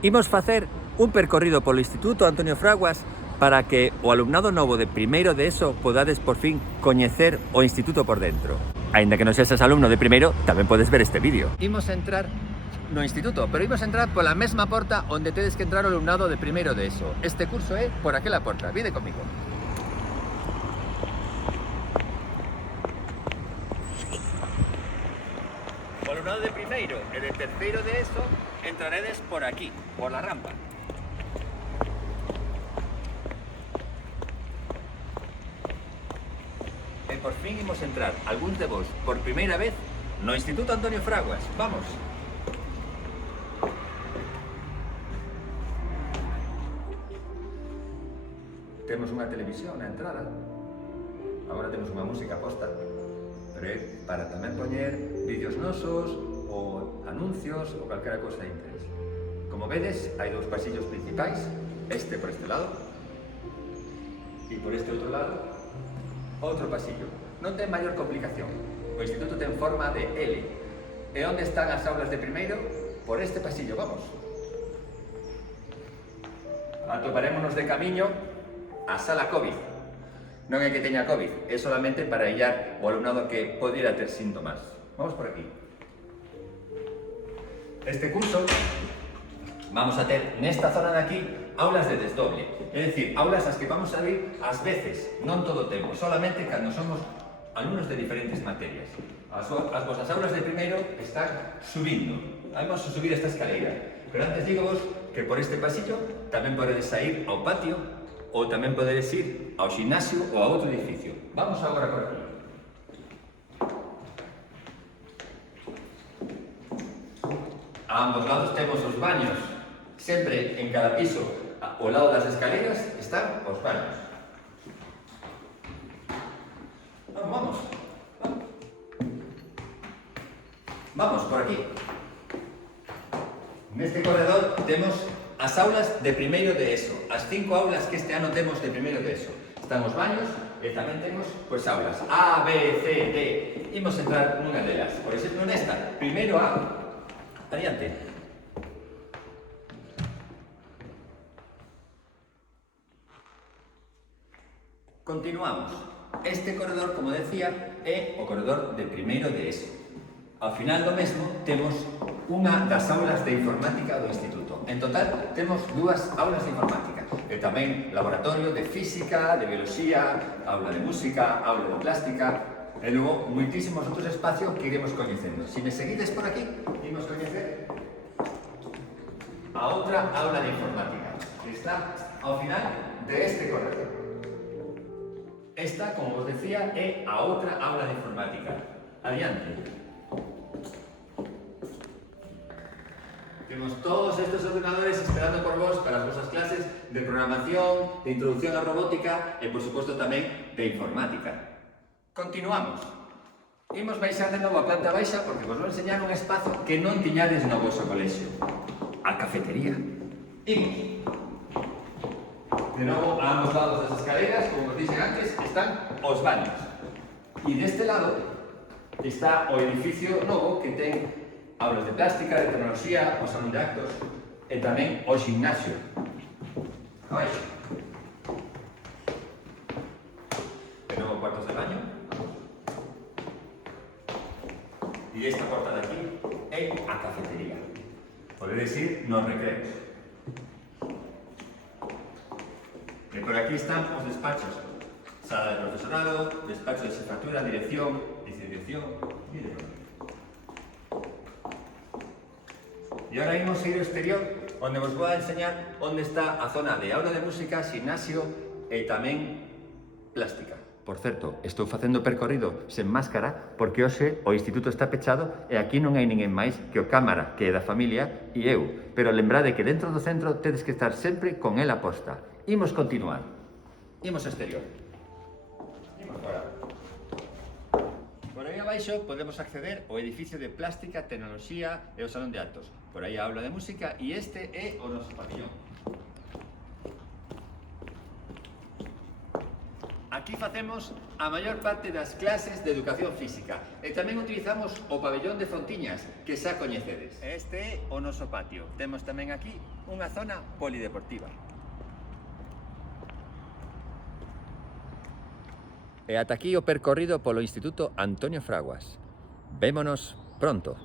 Imos facer un percorrido polo Instituto Antonio Fraguas para que o alumnado novo de primeiro de ESO podades por fin coñecer o instituto por dentro. Aínda que non sexas alumno de primeiro, tamén podes ver este vídeo. Imos entrar no instituto, pero imos entrar pola mesma porta onde tedes que entrar o alumnado de primeiro de ESO. Este curso é por aquela porta, vide comigo. O alumnado de primeiro e de terceiro de ESO entraredes por aquí, por la rampa. E por fin imos entrar, algúns de vos, por primeira vez, no Instituto Antonio Fraguas. Vamos! Temos unha televisión na entrada. Agora temos unha música posta. Pero é para tamén poñer vídeos nosos, ou anuncios, ou calquera cosa de interés. Como vedes, hai dous pasillos principais. Este por este lado. E por este outro lado, outro pasillo. Non ten maior complicación. O instituto ten forma de L. E onde están as aulas de primeiro? Por este pasillo, vamos. Atoparémonos de camiño a sala COVID. Non é que teña COVID, é solamente para illar o alumnado que podiera ter síntomas. Vamos por aquí. Este curso vamos a ter nesta zona de aquí aulas de desdoble, é dicir, aulas as que vamos a ir ás veces, non todo o tempo, solamente cando somos alumnos de diferentes materias. As vosas aulas de primeiro están subindo, vamos a subir esta escaleira, pero antes dígovos que por este pasillo tamén podedes sair ao patio ou tamén podedes ir ao gimnasio ou a outro edificio. Vamos agora por aquí. A ambos lados temos os baños. Sempre en cada piso, ao lado das escaleras, están os baños. Vamos. Vamos por aquí. Neste corredor temos as aulas de primeiro de ESO. As 5 aulas que este ano temos de primeiro de ESO. Están os baños e tamén temos pois aulas A, B, C, D. Imos entrar nunha delas. Por exemplo, nesta, primeiro A. Adiante. Continuamos. Este corredor, como decía, é o corredor de primeiro de ESO. Ao final do mesmo temos unha das aulas de informática do instituto. En total temos 2 aulas de informática e tamén laboratorio de física, de bioloxía, aula de música, aula de plástica e logo moitísimos outros espacios que iremos coñecendo. Se me seguides por aquí, imos coñecer a outra aula de informática que está ao final de este corredor. Esta, como vos decía, é a outra aula de informática. Adiante. Temos todos estes ordenadores esperando por vos para as vosas clases de programación, de introducción á robótica e, por suposto, tamén de informática. Continuamos. Imos baixar de novo a planta baixa porque vos vou enseñar un espazo que non tiñades no vosso colexio. A cafetería. Imos. De novo, a ambos lados das escaleras, como vos dixen antes, están os baños. E deste lado está o edificio novo que ten aulas de plástica, de tecnoloxía, o salón de actos e tamén o gimnasio. Abaixo. De novo, cuartos de baño. E esta porta de aquí é a cafetería. Podedes ir nos recreos. E por aquí están os despachos. Sala de profesorado, despacho de xefatura, dirección, vice-dirección. E agora imos ir ao exterior, onde vos vou a enseñar onde está a zona de aula de música, gimnasio e tamén plástica. Por certo, estou facendo percorrido sen máscara porque hoxe o instituto está pechado e aquí non hai ninguén máis que o cámara, que é da familia, e eu. Pero lembrade que dentro do centro tedes que estar sempre con ela posta. Imos continuar. Imos ao exterior. Imos fora. Por aí abaixo podemos acceder ao edificio de plástica, tecnoloxía e o salón de actos. Por aí a aula de música e este é o noso pabillón. Aquí facemos a maior parte das clases de educación física e tamén utilizamos o pabellón de Fontiñas, que xa coñecedes. Este é o noso patio. Temos tamén aquí unha zona polideportiva. E ata aquí o percorrido polo Instituto Antonio Fraguas. Vémonos pronto.